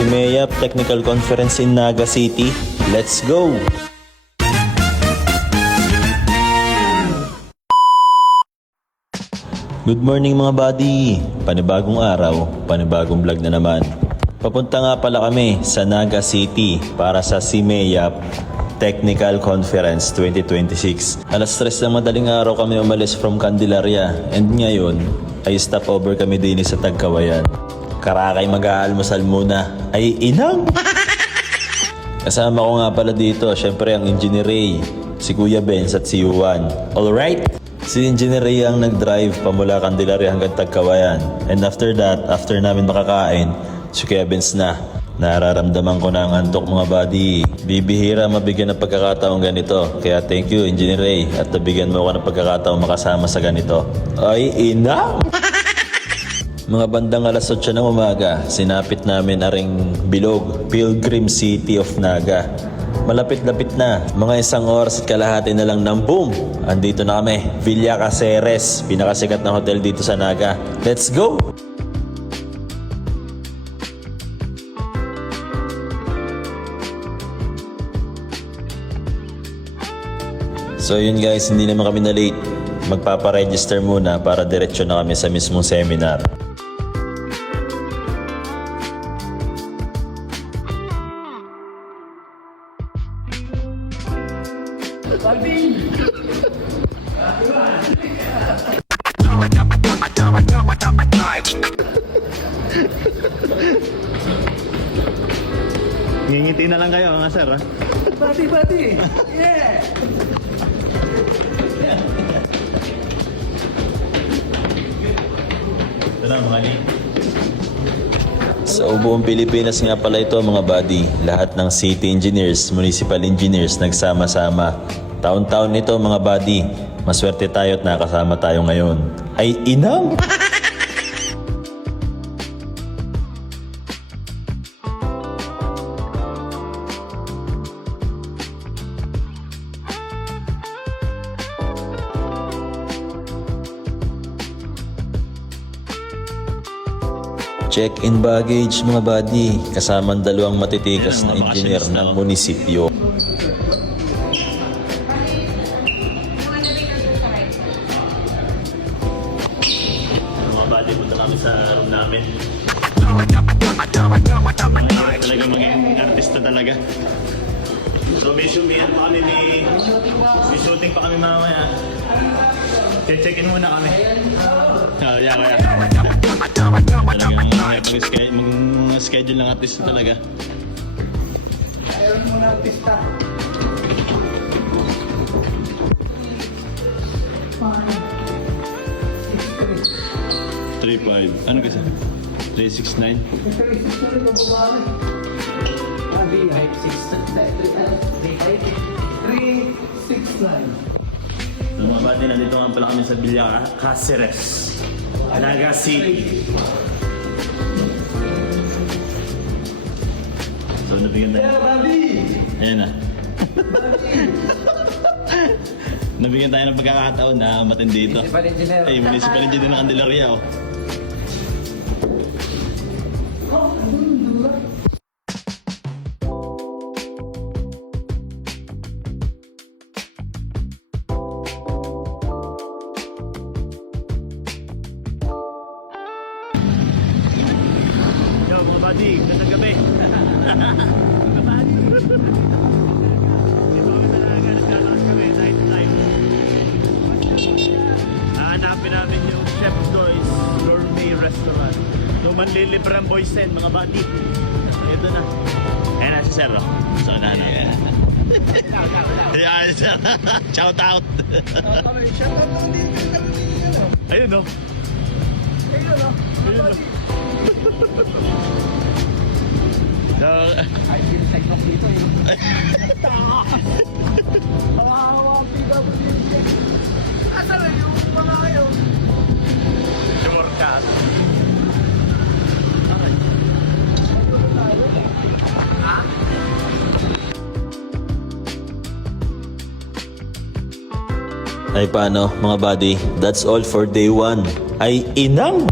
CIMEYAP Technical Conference in Naga City. Let's go! Good morning mga buddy! Panibagong araw, panibagong vlog na naman. Papunta nga pala kami sa Naga City para sa CIMEYAP Technical Conference 2026. Alas 3 ng madaling araw kami umalis from Candelaria and ngayon ay stopover kami din sa Tagkawayan. Karakay mag-aalmusal muna. Ay inang! Kasama ko nga pala dito, syempre ang Engineer Ray, si Kuya Benz at si Juan. Alright? Si Engineer Ray ang nag-drive pamula Candelaria hanggang Tagkawayan. And after that, after namin makakain, si Kuya Benz na. Nararamdaman ko na ang antok mga buddy. Bibihira mabigyan ng pagkakataong ganito. Kaya thank you Engineer Ray at nabigyan mo ako ng pagkakataong makasama sa ganito. Ay inang! Mga bandang alas 8 ng umaga, sinapit namin aring bilog, Pilgrim City of Naga. Malapit-lapit na, mga 1 oras at kalahati na lang ng boom. Andito na kami, Villa Caceres, pinakasikat na hotel dito sa Naga. Let's go! So yun guys, hindi naman kami na late. Magpaparegister muna para diretsyo na kami sa mismong seminar. Ngingiti na lang kayo mga sir, ha? Bati! Yeah! Ito na mga link. Sa buong Pilipinas nga pala ito mga buddy, lahat ng city engineers, municipal engineers nagsama-sama. Taon-taon nito mga buddy, maswerte tayo at nakasama tayo ngayon. Ay inang! Check-in baggage mga buddy, kasama ang 2 matitikas na engineer ng munisipyo. Mga buddy, punta kami sa room namin. Talaga maging artista talaga. So may shooting pa kami, may shooting pa kami mamaya. Check-in muna kami. Yeah, kaya. Talagang mga schedule ng artista talaga. Ayaw mo na artista. 3.5. Ano kasi? 3.69? Height 369. So mga bati, nandito nga pala kami sa Villa Caceres, Naga City. So nabigyan tayo. Ayan na. Nabigyan tayo ng pagkakataon na matindi dito. Municipal engineer. Ay, municipal engineer ng Candelaria, oh. Yo, mga buddy, gandang gabi. Mga buddy. Ito kami talaga, naglalakad kami, time to time. Hahanapin namin yung Chef Joy's Gourmet Restaurant. Yung manlilibrang boys din, mga buddy. Ito na. Ayan na si Sir, oh. So, na. Yeah, Sir. Shout out. Ayun, oh. Ayun, oh. So, I feel like of dito eh. Makahawa ang PWD. Asa na yung mga kayo? sumorkat. Ay paano mga buddy, that's all for day 1. Ay inang!